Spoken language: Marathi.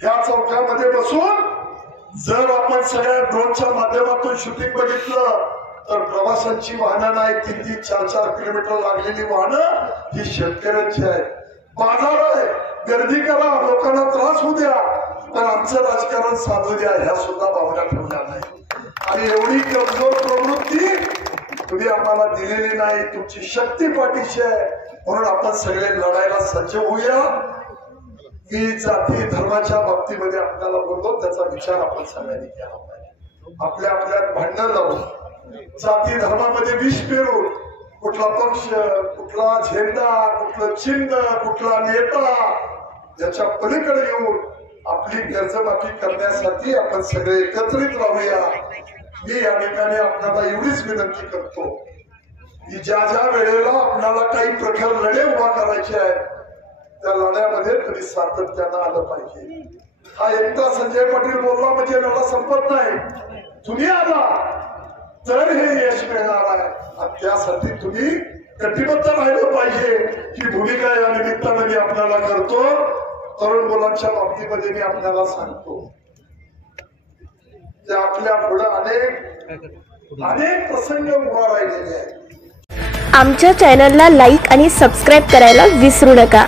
ह्या चौकामध्ये बसून जर आपण सगळ्या ड्रोनच्या माध्यमातून शूटिंग बघितलं तर प्रवाशांची वाहनं नाही, 3-3, 4-4 किलोमीटर लागलेली वाहनं ही शेतकऱ्यांची आहेत. बाजार आहे, गर्दी करा, लोकांना त्रास होऊ द्या, पण आमचं राजकारण साधू द्या, ह्या सुद्धा भावना ठेवणार नाही. आणि एवढी कमजोर प्रवृत्ती तुम्ही आम्हाला दिलेली नाही. तुमची शक्ती पाठीशी आहे, म्हणून आपण सगळे लढायला सज्ज होऊया. मी जाती धर्माच्या बाबतीमध्ये आपल्याला बोलतो, त्याचा विचार आपण सगळ्यांनी केला पाहिजे. आपल्या आपल्यात भांडण लावून, जाती धर्मामध्ये विष पेरून, कुठला पक्ष, कुठला झेंडा, कुठलं चिन्ह, कुठला नेता याच्या पलीकडे येऊन आपली कर्जमाफी करण्यासाठी आपण सगळे एकत्रित राहूया. मी या ठिकाणी आपल्याला एवढीच विनंती करतो की ज्या ज्या वेळेला आपल्याला काही प्रखर लढे उभा करायचे आहेत त्या लढ्यामध्ये तरी सातत्यानं आलं पाहिजे. हा एकटा संजय पाटील बोलला म्हणजे लढा संपत नाही. तुम्ही आला तर हे यश मिळणार आहे, आणि त्यासाठी तुम्ही कटिबद्ध राहिलं पाहिजे. ही भूमिका या निमित्तानं मी आपल्याला करतो. तरुण मुलांच्या बाबतीमध्ये मी आपल्याला सांगतो की आपल्या पुढे अनेक प्रसंग उभा राहिलेले आहेत. आमच्या चॅनलला लाईक आणि सबस्क्राईब करायला विसरू नका.